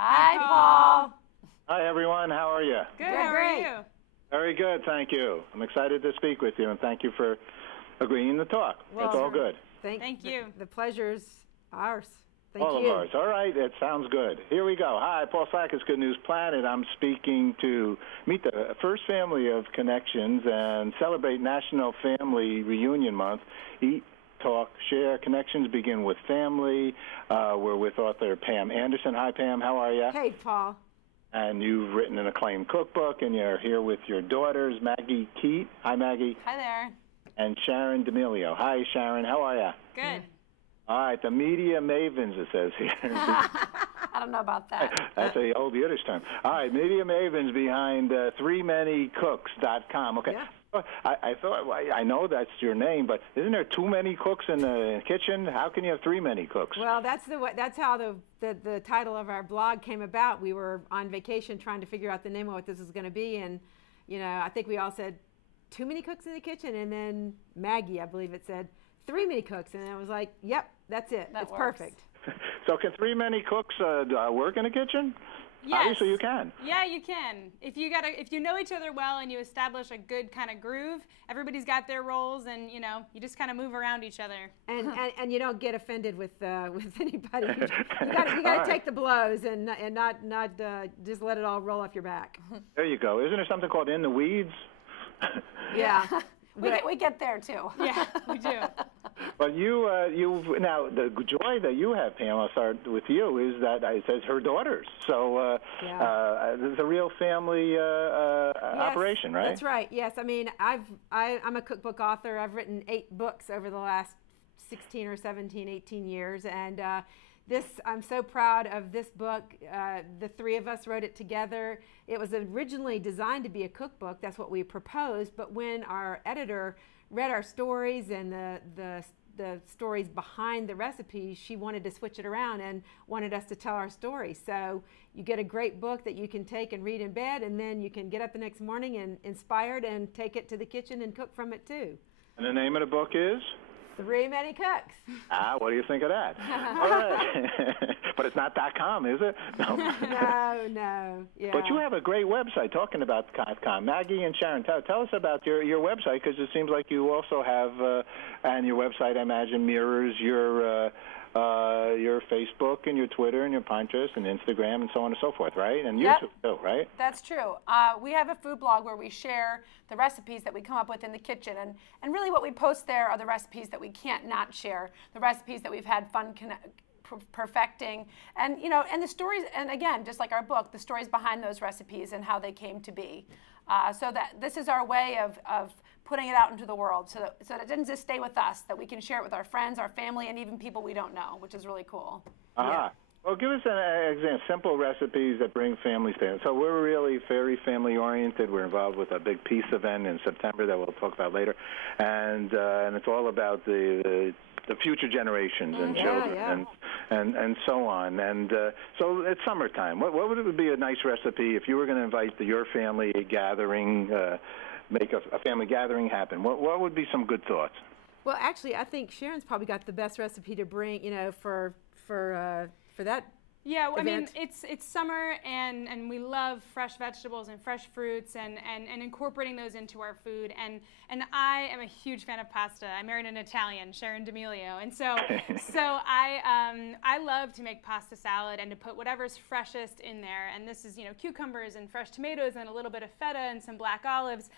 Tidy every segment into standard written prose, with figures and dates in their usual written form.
Hi, Paul. Hi, everyone. How are you? Good. How are you? Very good, thank you. I'm excited to speak with you, and thank you for agreeing to talk. Well, it's all good. Thank you. The pleasure's ours. All of ours. All right, it sounds good. Here we go. Hi, Paul Sakis, Good News Planet. I'm speaking to meet the first family of connections and celebrate National Family Reunion Month. Eat, talk, share. Connections begin with family. We're with author Pam Anderson. Hi, Pam. How are you? Hey, Paul. And you've written an acclaimed cookbook, and you're here with your daughters, Maggie Keat. Hi, Maggie. Hi there. And Sharon D'Amelio. Hi, Sharon. How are you? Good. All right, the media mavens, it says here. I don't know about that. That's a old Yiddish term. All right, media mavens behind ThreeManyCooks.com. Okay. Yeah. I thought, well, I know that's your name, but isn't there too many cooks in the kitchen? How can you have three many cooks? Well, that's how the title of our blog came about. We were on vacation trying to figure out the name of what this was going to be, and I think we all said too many cooks in the kitchen, and then Maggie, I believe it said three many cooks, and I was like, yep, that's it. It's perfect. So can three many cooks work in a kitchen? Yes. Obviously you can. Yeah, you can. If you know each other well and you establish a good kind of groove, everybody's got their roles, and you just kind of move around each other. And you don't get offended with anybody. You got to take the blows and not just let it all roll off your back. There you go. Isn't there something called In the Weeds? Yeah. We get there too. Yeah, we do. But you've now the joy that you have, Pam. I'll start with you. Is that it says her daughters? So it's a real family operation, right? That's right. Yes, I mean I'm a cookbook author. I've written 8 books over the last 16 or 17, 18 years, and I'm so proud of this book. The three of us wrote it together. It was originally designed to be a cookbook. That's what we proposed. But when our editor read our stories and the stories behind the recipes, she wanted to switch it around and wanted us to tell our story. So you get a great book that you can take and read in bed, and then you can get up the next morning and inspired and take it to the kitchen and cook from it too. And the name of the book is? Three Many Cooks. What do you think of that? All right. But it's not .com, is it? No. No. Yeah. But you have a great website talking about .com. Maggie and Sharon, tell us about your website, because it seems like you also have, and your website, I imagine, mirrors your Facebook and your Twitter and your Pinterest and Instagram and so on and so forth, right? And YouTube too, right? That's true. We have a food blog where we share the recipes that we come up with in the kitchen, and really what we post there are the recipes that we can't not share, the recipes that we've had fun perfecting, and and the stories, and again, just like our book, the stories behind those recipes and how they came to be. So that this is our way of putting it out into the world, so that it doesn't just stay with us, that we can share it with our friends, our family, and even people we don't know, which is really cool. Yeah. Well, give us an example, simple recipes that bring families together. So we're really very family-oriented. We're involved with a big peace event in September that we'll talk about later, and it's all about the future generations and children and so on. And so it's summertime. What would be a nice recipe if you were going to invite your family gathering, make a family gathering happen? What would be some good thoughts? Well, actually, I think Sharon's probably got the best recipe to bring, for that. Yeah, well, I mean, event. it's summer, and we love fresh vegetables and fresh fruits, and incorporating those into our food. And I am a huge fan of pasta. I married an Italian, Sharon D'Amelio, and so I love to make pasta salad and to put whatever's freshest in there. And this is cucumbers and fresh tomatoes and a little bit of feta and some black olives.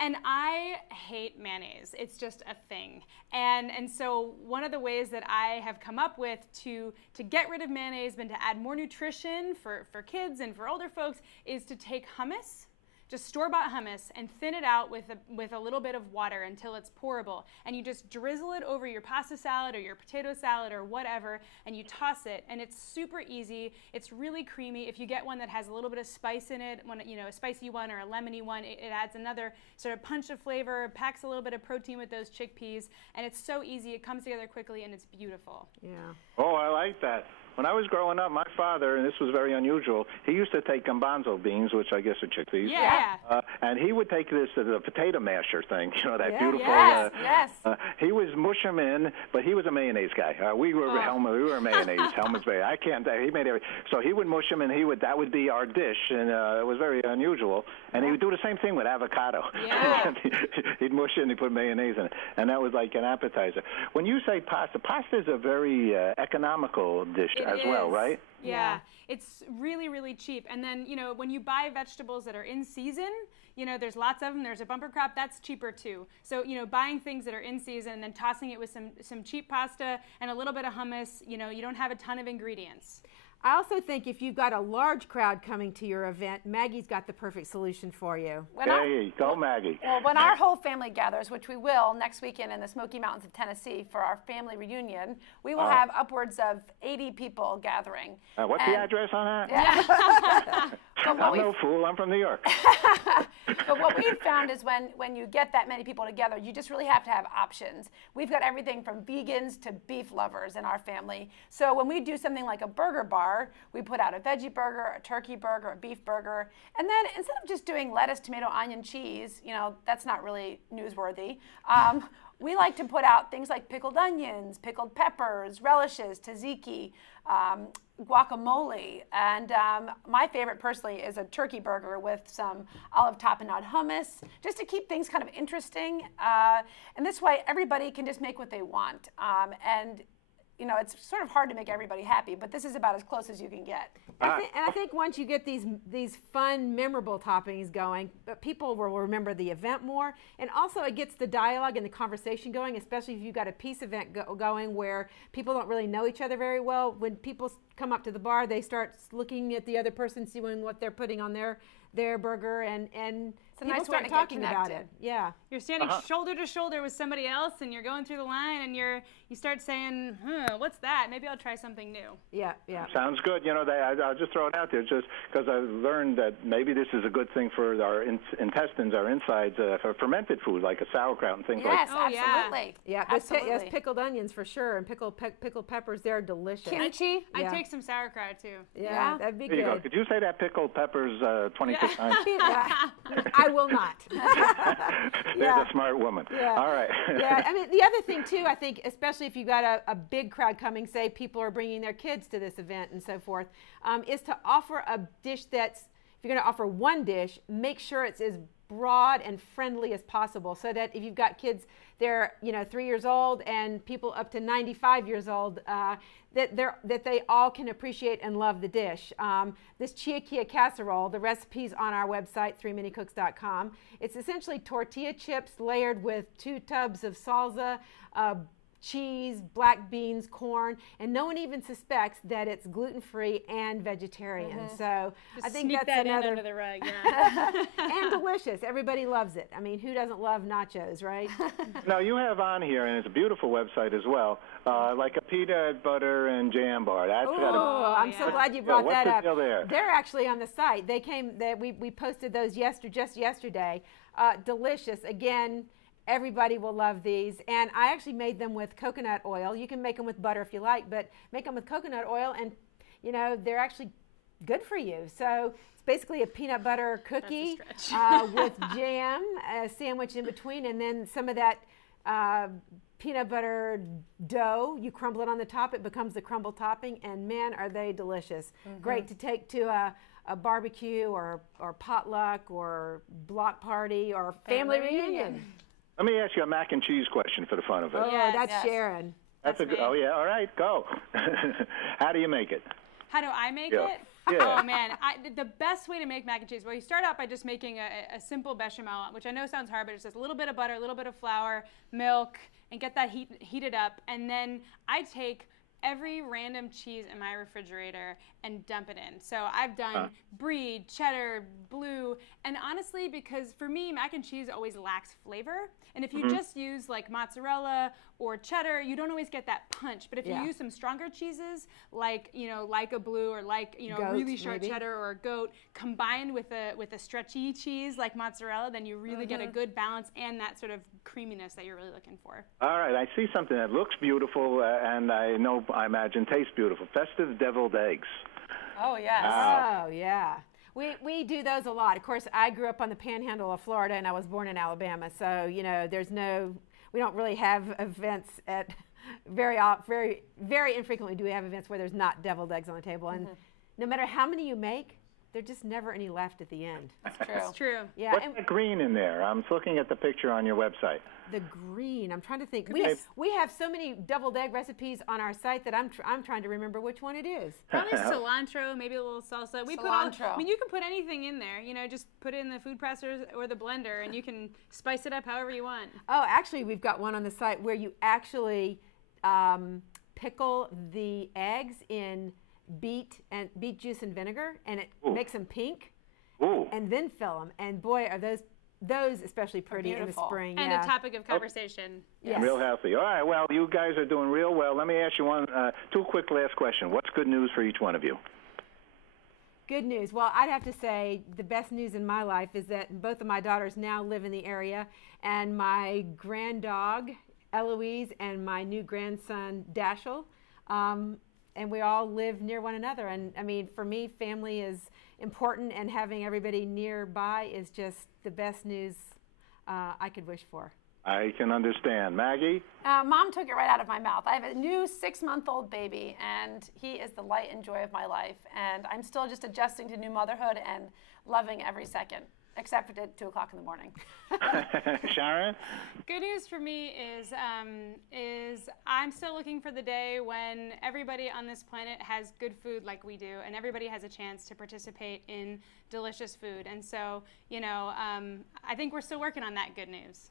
And I hate mayonnaise. It's just a thing. And so one of the ways that I have come up with to get rid of mayonnaise and to add more nutrition for kids and for older folks is to take hummus, just store-bought hummus, and thin it out with a little bit of water until it's pourable. And you just drizzle it over your pasta salad or your potato salad or whatever, and you toss it. And it's super easy. It's really creamy. If you get one that has a little bit of spice in it, a spicy one or a lemony one, it adds another sort of punch of flavor, packs a little bit of protein with those chickpeas, and it's so easy. It comes together quickly, and it's beautiful. Yeah. Oh, I like that. When I was growing up, my father, and this was very unusual, he used to take garbanzo beans, which I guess are chickpeas, and he would take this the potato masher thing, that beautiful. Yes. He was mush 'em in, but he was a mayonnaise guy. We were we were mayonnaise. Hellman's Bay. I can't. He made every. So he would mush 'em, and that would be our dish, and it was very unusual. And he would do the same thing with avocado. Yeah. He'd mush it and he'd put mayonnaise in it, and that was like an appetizer. When you say pasta is a very economical dish as well, right? Yeah. It's really, really cheap. And then, when you buy vegetables that are in season, there's lots of them. There's a bumper crop. That's cheaper too. So, buying things that are in season and then tossing it with some cheap pasta and a little bit of hummus, you don't have a ton of ingredients. I also think if you've got a large crowd coming to your event, Maggie's got the perfect solution for you. Go Maggie. Well, when our whole family gathers, which we will next weekend in the Smoky Mountains of Tennessee for our family reunion, we will have upwards of 80 people gathering. What's the address on that? Yeah. I'm no fool. I'm from New York. But what we've found is when you get that many people together, you just really have to have options. We've got everything from vegans to beef lovers in our family. So when we do something like a burger bar, we put out a veggie burger, a turkey burger, a beef burger. And then instead of just doing lettuce, tomato, onion, cheese, that's not really newsworthy. We like to put out things like pickled onions, pickled peppers, relishes, tzatziki, guacamole, and my favorite personally is a turkey burger with some olive tapenade hummus, just to keep things kind of interesting. And this way, everybody can just make what they want. And it's sort of hard to make everybody happy, but this is about as close as you can get. I think once you get these fun, memorable toppings going, people will remember the event more, and also it gets the dialogue and the conversation going, especially if you've got a peace event going where people don't really know each other very well. When people come up to the bar, they start looking at the other person, seeing what they're putting on their burger, and it's a people nice way start to talking get about it. Yeah. You're standing shoulder to shoulder with somebody else, and you're going through the line, and you start saying, what's that? Maybe I'll try something new. Yeah. Sounds good. I'll just throw it out there just because I've learned that maybe this is a good thing for our intestines, our insides, for fermented food like a sauerkraut and things like that. Yes, absolutely. Yeah, absolutely. Yes, pickled onions for sure, and pickled peppers, they're delicious. Kimchi? I take some sauerkraut too. Yeah, that'd be there good. You go. Could you say that pickled peppers 26 times? I will not. There's a smart woman. Yeah. All right. Yeah, I mean, the other thing too, I think, especially if you've got a big crowd coming, say people are bringing their kids to this event and so forth, is to offer a dish that's, if you're going to offer one dish, make sure it's as broad and friendly as possible, so that if you've got kids, they're 3 years old, and people up to 95 years old, that they all can appreciate and love the dish. This chiaquilla casserole, the recipe's on our website, 3minicooks.com. It's essentially tortilla chips layered with 2 tubs of salsa, cheese, black beans, corn, and no one even suspects that it's gluten-free and vegetarian. So just I think sneak that's that another in under the rug. Yeah. and delicious. Everybody loves it. I mean, who doesn't love nachos, right? Now you have on here, and it's a beautiful website as well, like a peanut butter and jam bar. That's I'm so glad you brought that up. What's the deal there? They're actually on the site. They came. We posted those just yesterday. Delicious. Again, everybody will love these. And I actually made them with coconut oil. You can make them with butter if you like, but make them with coconut oil, and they're actually good for you. So it's basically a peanut butter cookie with jam, a sandwich in between, and then some of that peanut butter dough. You crumble it on the top. It becomes the crumble topping, and man, are they delicious. Great to take to a barbecue or potluck or block party or family reunion. Let me ask you a mac and cheese question for the fun of it. Oh, that's Sharon. That's a good. Oh yeah. All right, go. How do you make it? How do I make Yeah. it? Yeah. Oh man, the best way to make mac and cheese. Well, you start out by just making a simple bechamel, which I know sounds hard, but it's just a little bit of butter, a little bit of flour, milk, and get that heated up. And then I take every random cheese in my refrigerator and dump it in. So I've done brie, cheddar, blue, and honestly, because for me, mac and cheese always lacks flavor. And if you just use like mozzarella or cheddar, you don't always get that punch. But if you use some stronger cheeses, like like a blue or like goat, really short maybe. cheddar or a goat, combined with a stretchy cheese like mozzarella, then you really get a good balance and that sort of creaminess that you're really looking for. All right, I see something that looks beautiful, and I imagine tastes beautiful. Festive deviled eggs. Oh, yes. Wow. Oh, yeah. We do those a lot. Of course, I grew up on the panhandle of Florida, and I was born in Alabama. So, you know, we don't really have events at very infrequently do we have events where there's not deviled eggs on the table. And no matter how many you make, there's just never any left at the end. That's true. It's true. Yeah. What's the green in there? I'm looking at the picture on your website. The green. I'm trying to think. We have so many deviled egg recipes on our site that I'm trying to remember which one it is. Probably cilantro, maybe a little salsa. Cilantro. I mean, you can put anything in there. You know, just put it in the food processor or the blender, and you can spice it up however you want. Oh, actually, we've got one on the site where you actually pickle the eggs in beet juice and vinegar, and it makes them pink. Ooh. And then fill them. And boy, are those especially pretty in the spring. And yeah. a topic of conversation. Yes. Real healthy. All right, well, you guys are doing real well. Let me ask you two quick last questions. What's good news for each one of you? Good news. Well, I'd have to say the best news in my life is that both of my daughters now live in the area, and my granddog, Eloise, and my new grandson, Dashiell, and we all live near one another. And I mean, for me, family is important, and having everybody nearby is just the best news I could wish for. I can understand. Maggie? Mom took it right out of my mouth. I have a new 6-month-old baby, and he is the light and joy of my life. And I'm still just adjusting to new motherhood and loving every second, except at 2 o'clock in the morning. Sharon? Good news for me is I'm still looking for the day when everybody on this planet has good food like we do, and everybody has a chance to participate in delicious food. And so, you know, I think we're still working on that good news.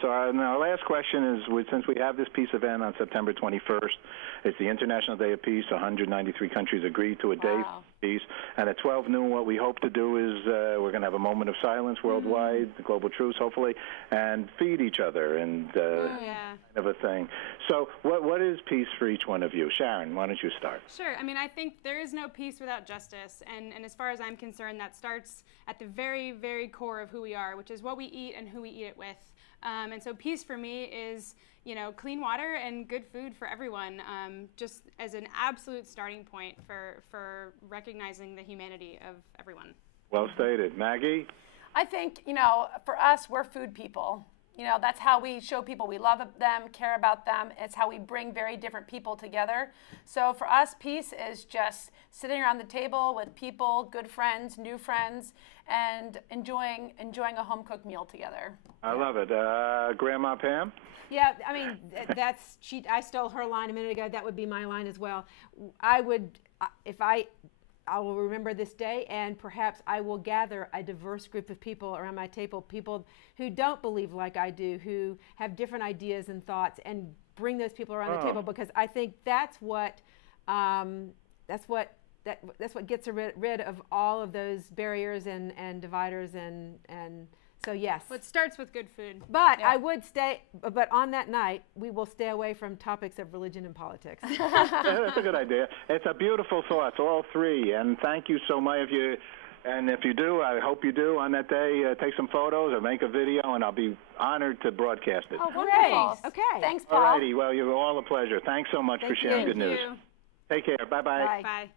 So our last question is, since we have this peace event on September 21st, it's the International Day of Peace. 193 countries agreed to a day for peace. And at 12 noon, what we hope to do is we're going to have a moment of silence worldwide, the global truce, hopefully, and feed each other and kind of a thing. So what is peace for each one of you? Sharon, why don't you start? Sure. I mean, I think there is no peace without justice. And as far as I'm concerned, that starts at the very, very core of who we are, which is what we eat and who we eat it with. And so peace for me is, you know, clean water and good food for everyone, just as an absolute starting point for recognizing the humanity of everyone. Well stated. Maggie? I think, you know, for us, we're food people. You know, that's how we show people we love them, care about them. It's how we bring very different people together. So for us, peace is just sitting around the table with people, good friends, new friends, and enjoying a home-cooked meal together. I love it. Grandma Pam? Yeah, I mean, I stole her line a minute ago. That would be my line as well. I will remember this day, and perhaps I will gather a diverse group of people around my table, people who don't believe like I do, who have different ideas and thoughts, and bring those people around the table, because I think that's what gets rid of all of those barriers and dividers and so yes. Well, it starts with good food. But I would but on that night, we will stay away from topics of religion and politics. That's a good idea. It's a beautiful thought, all three, and thank you so much. If you do, I hope you do on that day, take some photos or make a video, and I'll be honored to broadcast it. Oh, wonderful. Okay. Thanks, Paul. All righty. Well, you're all a pleasure. Thanks so much for sharing good news. You. Take care. Bye-bye. Bye. Bye.